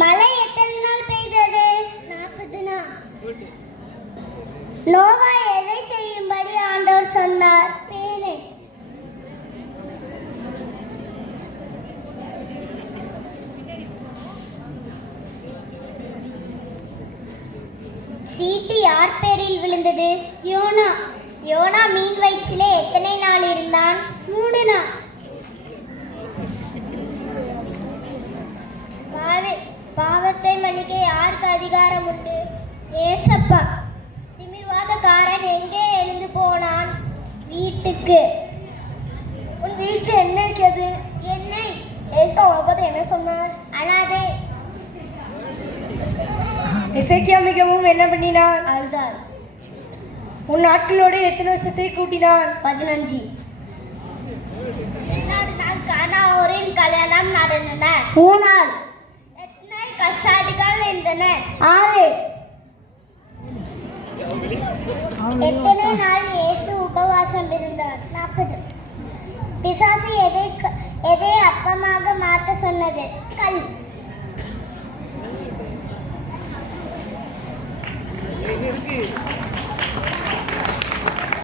மழை எத்தனை நாள் பெய்தது? 40 நாள். நோவா எதை செய்யும்படி ஆண்டவர் சொன்னார்? பேனை. சீட்டு யார் பேரில் விழுந்தது? யோனா. யோனா மீன் வயிற்றிலே எத்தனை நாள் இருந்தான்? 3 நாள். பாவத்தை மன்னிக்க யாருக்கு அதிகாரம் உண்டு? ஏசப்பா. திமிர்வாதக்காரன் எங்கே எழுந்து போனான்? வீட்டுக்கு. உன் வீட்டில் என்ன இருக்கிறது? எண்ணெய். ஏசா உன்னை பார்த்து என்ன சொன்னார்? அழாதே. எசேக்கியா மிகவும் என்ன பண்ணினான்? அழுதார். உன் நாட்களோடு எத்தனை வருஷத்தை கூட்டினான்? 15. நாள் கானாவோரின் கல்யாணம் நடந்தன. 3 நாள். எத்தனை கசாடிகள் இருந்தன? 6. எத்தனை நாள் இயேசு உபவாசம் இருந்தார்? 40. பிசாசு எதை அப்பமாக மாற்ற சொன்னது? கல்.